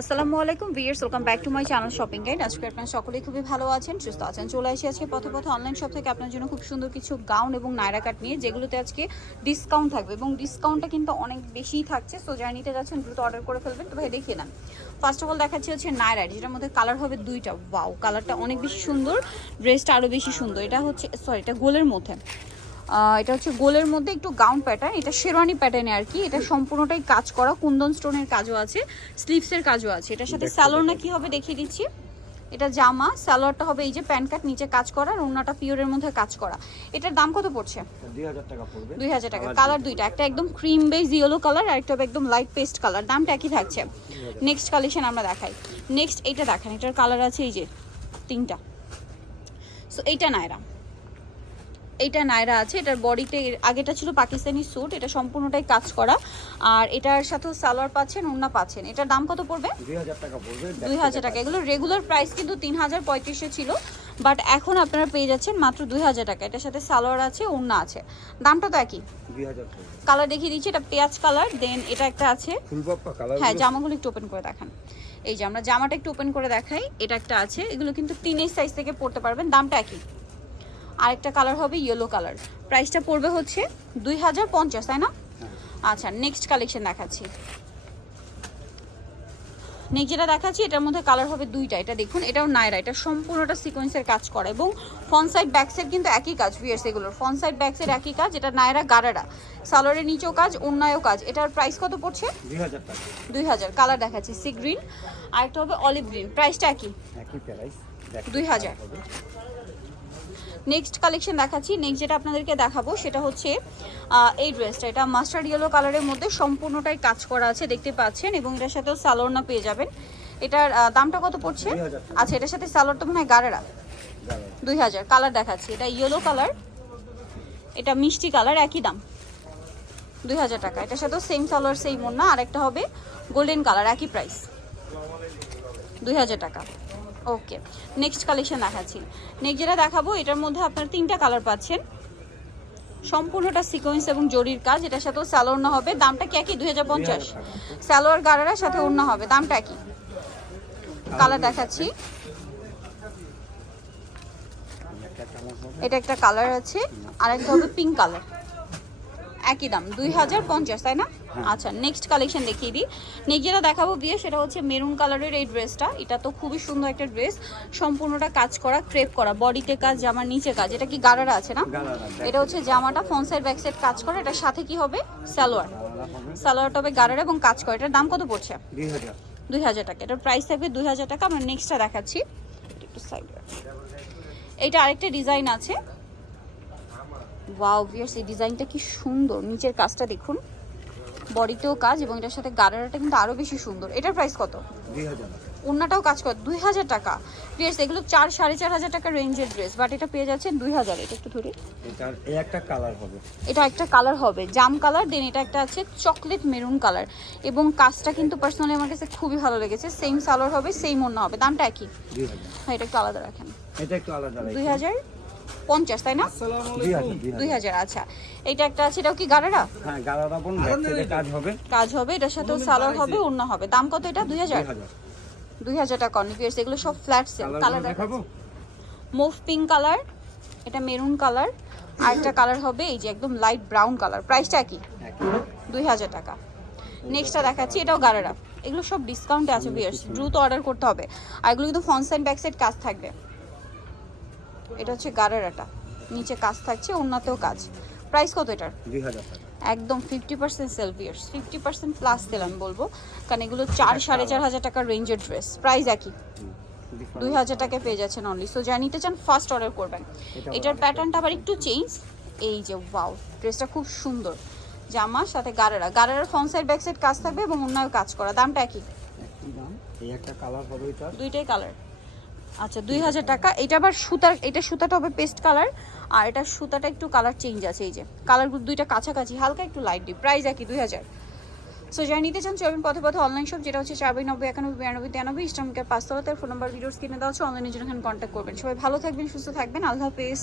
আসসালামু আলাইকুম viewers, welcome back to my channel shopping guide. আজকে আপনারা সকলেই খুবই ভালো আছেন, সুস্থ আছেন। চলে আসি আজকে পথে অনলাইন শপ থেকে আপনার জন্য খুব সুন্দর কিছু গাউন এবং নায়রা কাট নিয়ে, যেগুলোতে আজকে ডিসকাউন্ট থাকবে এবং ডিসকাউন্টটা কিন্তু অনেক বেশিই থাকছে। সো যারা নিতে যাচ্ছেন দ্রুত অর্ডার করে ফেলবেন। তো ভাই দেখিয়ে নেন। ফার্স্ট অফ অল দেখাচ্ছি হচ্ছে নায়রা, যেটার মধ্যে কালার হবে দুইটা। ওয়াও, কালারটা অনেক বেশি সুন্দর, ড্রেসটা আরও বেশি সুন্দর। এটা হচ্ছে এটা গোলের মধ্যে, এটা হচ্ছে গোলের মধ্যে একটু গাউন প্যাটার্ন, এটা শেরওয়ানি প্যাটার্নে আর কি। এটা সম্পূর্ণটাই কাজ করা, কুন্দন স্টোনের কাজও আছে, স্লিভসের কাজও আছে। এটার সাথে স্যালোর না কি হবে দেখিয়ে দিচ্ছি। এটা জামা, স্যালোয়ারটা হবে এই যে প্যান্ট কাট, নিচে কাজ করা, আর ওড়নাটা পিওরের মধ্যে কাজ করা। এটার দাম কত পড়ছে? 2000 টাকা পড়বে। 2000 টাকা। কালার দুইটা, একটা একদম ক্রিম বেজ ইয়েলো কালার, আর একটা হবে একদম লাইট পেস্ট কালার। দামটা একই থাকছে। নেক্সট কালেকশন আমরা দেখাই। নেক্সট এইটা দেখেন, এটার কালার আছে এই যে তিনটা। সো এইটা নায়রা, এইটা নায়রা আছে। এটার বডিতে আগেটা ছিল পাকিস্তানি স্যুট, এটা সম্পূর্ণটাই কাজ করা, আর এটার সাথে সালোয়ার পাচ্ছেন, ওড়না পাচ্ছেন। এটার দাম কত পড়বে? 2000 টাকা পড়বে। 2000 টাকা। এগুলো রেগুলার প্রাইস কিন্তু 3035 ছিল, বাট এখন আপনারা পেয়ে যাচ্ছেন মাত্র 2000 টাকা। এটার সাথে সালোয়ার আছে, ওড়না আছে। দামটা তো একই। 2000 পড়বে। কালার দেখিয়ে দিচ্ছি, এটা পেঁয়াজ কালার, দেন এটা একটা আছে ফুলবাপ্পা কালার। হ্যাঁ, জামাগুলো একটু ওপেন করে দেখান। এই যে আমরা জামাটা একটু ওপেন করে দেখাই। এটা একটা আছে, এগুলো কিন্তু টিনেজ সাইজ থেকে পড়তে পারবেন। দামটা একই। আরেকটা কালার হবে ইয়েলো কালার, প্রাইসটা পড়বে হচ্ছে 2050, তাই না? আচ্ছা, নেক্সট কালেকশন দেখাচ্ছি। নেক্সট যেটা দেখাচ্ছি, এটার মধ্যে কালার হবে দুইটা। এটা দেখুন, এটাও নায়রা, এটা সম্পূর্ণটা সিকোয়েন্সের কাজ করা এবং ফ্রন্ট সাইড ব্যাক সাইড কিন্তু একই কাজ। ভিউয়ার্স, এগুলোর ফ্রন্ট সাইড ব্যাক সাইড একই কাজ। এটা নায়রা গারারা, সালোয়ারের নিচেও কাজ, ওড়নায়ও কাজ। এটার প্রাইস কত পড়ছে? 2000 টাকা। 2000। কালার দেখাচ্ছি সি গ্রিন, আরেকটা হবে অলিভ গ্রিন। প্রাইসটা একই, একই প্রাইস। 2000। নেক্সট কালেকশন দেখাচ্ছি। নেক্সট যেটা আপনাদেরকে দেখাবো সেটা হচ্ছে এই ড্রেসটা। এটা মাস্টার্ড ইয়েলো কালারের মধ্যে সম্পূর্ণটাই কাজ করা আছে, দেখতে পাচ্ছেন, এবং এটার সাথেও সালোয়ার পেয়ে যাবেন। এটার দামটা কত পড়ছে? আচ্ছা, এটার সাথে সালোয়ার তো মনে হয় গারেরা। 2000। কালার দেখাচ্ছি, এটা ইয়েলো কালার, এটা মিষ্টি কালার, একই দাম 2000 টাকা। এটার সাথেও সেম সালোয়ার সেম ওড়না, আর একটা হবে গোল্ডেন কালার, একই প্রাইস 2000 টাকা। ওকে, নেক্সট কালেকশন দেখাচ্ছি। নেক্সট যেটা দেখাবো, এটার মধ্যে আপনার তিনটা কালার পাচ্ছেন, সম্পূর্ণটা সিকোয়েন্স এবং জরির কাজ। এটার সাথেও সালোয়ার না হবে। দামটা কি একই? 2050। সালোয়ার গারারা সাথে ওড়না হবে, দামটা একই। কালার দেখাচ্ছি, এটা একটা কালার আছে, আর একটা হবে পিঙ্ক কালার, একই দাম 2050, তাই না? আচ্ছা, নেক্সট কালেকশন দেখিয়ে দিই। নেক্সট যেটা দেখাবো বিয়ে, সেটা হচ্ছে মেরুন কালারের এই ড্রেসটা। এটা তো খুবই সুন্দর একটা ড্রেস, সম্পূর্ণটা কাজ করা, ক্রেপ করা, বডিতে কাজ, জামার নিচে কাজ। এটা কি গারারা আছে না? এটা হচ্ছে জামাটা ফ্রন্ট সাইড ব্যাক সাইড কাজ করা। এটার সাথে কি হবে? সালোয়ার। সালোয়ারটা হবে গারারা এবং কাজ করা। এটার দাম কত পড়ছে? 2000। 2000 টাকা। এটার প্রাইস থাকবে 2000 টাকা। আমরা নেক্সটটা দেখাচ্ছি, একটু সাইডে। এইটা আরেকটা ডিজাইন আছে। ওয়াও ভিউয়ার্স, এই ডিজাইনটা কি সুন্দর, নিচের কাজটা দেখুন, বডিতেও কাজ, এবং এটার সাথে গারারাটা কিন্তু আরো বেশি সুন্দর। এটার প্রাইস কত? 2000। ওড়নাটাও কাজ করে। 2000 টাকা। ভিউয়ার্স, এগুলো 4-4500 টাকা রেঞ্জের ড্রেস, বাট এটা পেয়ে যাচ্ছেন 2000। এটা একটু ধরি, এটার এই একটা কালার হবে, এটা একটা কালার হবে জাম কালার, দেন এটা একটা আছে চকলেট মেরুন কালার, এবং কাজটা কিন্তু পার্সোনালি আমার কাছে খুবই ভালো লেগেছে। সেম সালোয়ার হবে, সেম ওড়না হবে। দামটা একই। 2000। হ্যাঁ, এটা একটু আলাদা রাখেন। এটা একটু আলাদা রাখি। 2050, তাই না? 2000। 2000। আচ্ছা, এটা একটা আছে, এটাও কি গারারা? হ্যাঁ, গালাটা কোন ব্যাক সাইডে কাজ হবে। কাজ হবে, এটার সাথেও সালোয়ার হবে, ওড়না হবে। দাম কত এটা? 2000। 2000। 2000 টাকা অনলি। ভিউয়ার্স, এগুলো সব ফ্ল্যাট সেল। কালার দেখাবো। মুভ পিঙ্ক কালার, এটা মেরুন কালার, আর একটা কালার হবে এই যে একদম লাইট ব্রাউন কালার। প্রাইসটা কি? 2000 টাকা। নেক্সটটা দেখাচ্ছি, এটাও গারারা। এগুলো সব ডিসকাউন্টে আছে ভিউয়ার্স, দ্রুত অর্ডার করতে হবে। আর এগুলো কিন্তু ফ্রন্ট সাইড ব্যাক সাইড কাজ থাকবে। এটা হচ্ছে গারারাটা, নিচে কাজ থাকছে, ওড়নাতেও কাজ। প্রাইস কত এটার? 2000 টাকা। একদম 50% সেল ভিউয়ার্স, 50% প্লাস সেল আমি বলবো, কারণ এগুলো 4-4500 টাকার রেঞ্জের ড্রেস। প্রাইস একই, 2000 টাকায় পেয়ে যাচ্ছেন অনলি। সো যা নিতে চান ফার্স্ট অর্ডার করবেন। এটার প্যাটার্নটা আবার একটু চেঞ্জ। এই যে ওয়াও, ড্রেসটা খুব সুন্দর, জামার সাথে গারারা, গারারার ফ্রন্ট সাইড ব্যাক সাইড কাজ থাকবে এবং অন্যান্য কাজ করা। দামটা একই। এই একটা কালার হবে, এটা দুইটাই কালার। আচ্ছা, 2000 টাকা। এটা আবার সুতার, এটা সুতাটা হবে পেস্ট কালার, আর এটা সুতাটা একটু কালার চেঞ্জ আছে। এই যে কালারগুলো দুইটা কাছাকাছি, হালকা একটু লাইট ডিপ। প্রাইস একই, 2000। সো যারা নিতে চান চলবেন পথে অনলাইন শপ, যেটা হচ্ছে 492-91-92-93 ইস্টার্ন মার্কেট 5 তলাতে। ফোন নাম্বার ভিডিওস কিনে দেওয়া হচ্ছে, অনলাইনের জন্য এখানে কন্ট্যাক্ট করবেন। সবাই ভালো থাকবেন, সুস্থ থাকবেন, আল্লাহ হাফেজ।